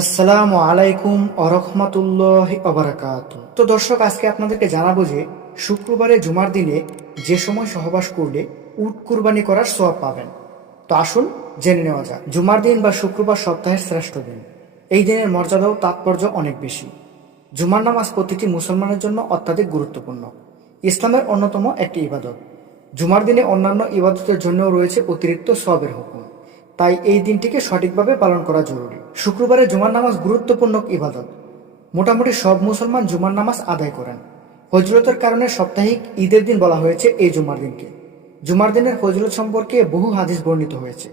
আসসালামু আলাইকুম আরহামতুল্লাহ অবরাকাত তো দর্শক, আজকে আপনাদেরকে জানাব যে শুক্রবারে জুমার দিনে যে সময় সহবাস করলে উট কুরবানি করার সোয়াব পাবেন। তো আসুন জেনে নেওয়া যাক, জুমার দিন বা শুক্রবার সপ্তাহের শ্রেষ্ঠ দিন। এই দিনের মর্যাদা ও তাৎপর্য অনেক বেশি। জুমার নামাজ প্রতিটি মুসলমানের জন্য অত্যাধিক গুরুত্বপূর্ণ। ইসলামের অন্যতম একটি ইবাদত। জুমার দিনে অন্যান্য ইবাদতের জন্যও রয়েছে অতিরিক্ত সবের হুকুম। তাই এই দিনটিকে সঠিকভাবে পালন করা জরুরি। শুক্রবারে জুমার নামাজ গুরুত্বপূর্ণ ইবাদত। মোটামুটি সব মুসলমান জুমার নামাজ আদায় করেন। হজরতের কারণে সাপ্তাহিক ঈদের দিন বলা হয়েছে এই জুমার দিনকে। জুমার দিনের হজরত সম্পর্কে বহু হাদিস বর্ণিত হয়েছে।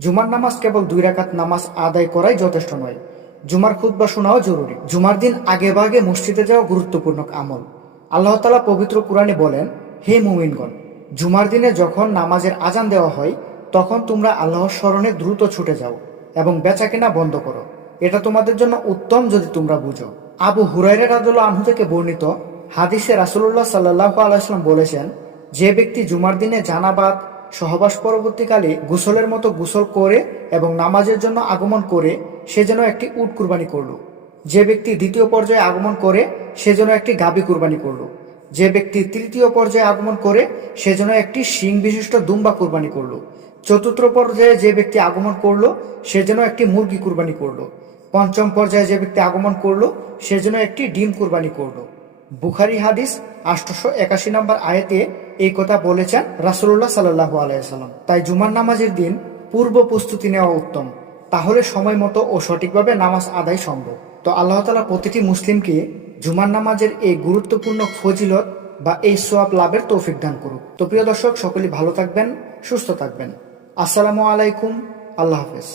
জুমার নামাজ কেবল দুই রাকাত নামাজ আদায় করাই যথেষ্ট নয়। জুমার খুতবা শোনাও জরুরি। জুমার দিন আগে ভাগে মসজিদে যাওয়া গুরুত্বপূর্ণ আমল। আল্লাহ তালা পবিত্র কুরআনে বলেন, হে মুমিনগণ, জুমার দিনে যখন নামাজের আজান দেওয়া হয়, তখন তোমরা আল্লাহর স্মরণে দ্রুত ছুটে যাও। এবং বেচাকেনা বন্ধ করো। এটা তোমাদের জন্য উত্তম যদি তোমরা বুঝো। আবু হুরাইরা রাদুল্লাহ আনহু থেকে বর্ণিত হাদিসে রাসুল্লাহ সাল্লাহ আলাইসলাম বলেছেন, যে ব্যক্তি জুমার দিনে জানাবাদ সহবাস পরবর্তীকালে গোসলের মতো গোসল করে এবং নামাজের জন্য আগমন করে, সে যেন একটি উট কুরবানি করল। যে ব্যক্তি দ্বিতীয় পর্যায়ে আগমন করে, সে যেন একটি গাবি কুরবানি করল। যে ব্যক্তি তৃতীয় পর্যায়ে আগমন করে, সে যেন একটি শিং বিশিষ্ট দুম্বা কুরবানি করল। চতুর্থ পর্যায়ে যে ব্যক্তি আগমন করল, সে যেন একটি মুরগি কুরবানি করল। পঞ্চম পর্যায়ে যে ব্যক্তি আগমন করল, সে যেন একটি ডিম কুরবানি করল। বুখারি হাদিস আটশোশো একাশি নম্বর আয়াতে এই কথা বলেছেন রাসুল্লাহ সাল্লাহ আলাইসাল্লাম তাই জুমার নামাজের দিন পূর্ব প্রস্তুতি নেওয়া উত্তম। তাহলে সময় মতো ও সঠিকভাবে নামাজ আদায় সম্ভব। তো আল্লাহ তালা প্রতিটি মুসলিমকে জুমার নামাজের এই গুরুত্বপূর্ণ ফজিলত বা এই সোয়াব লাভের তৌফিক দান করুক। তো প্রিয় দর্শক, সকলেই ভালো থাকবেন, সুস্থ থাকবেন। আসসালামু আলাইকুম, আল্লাহ হাফেজ।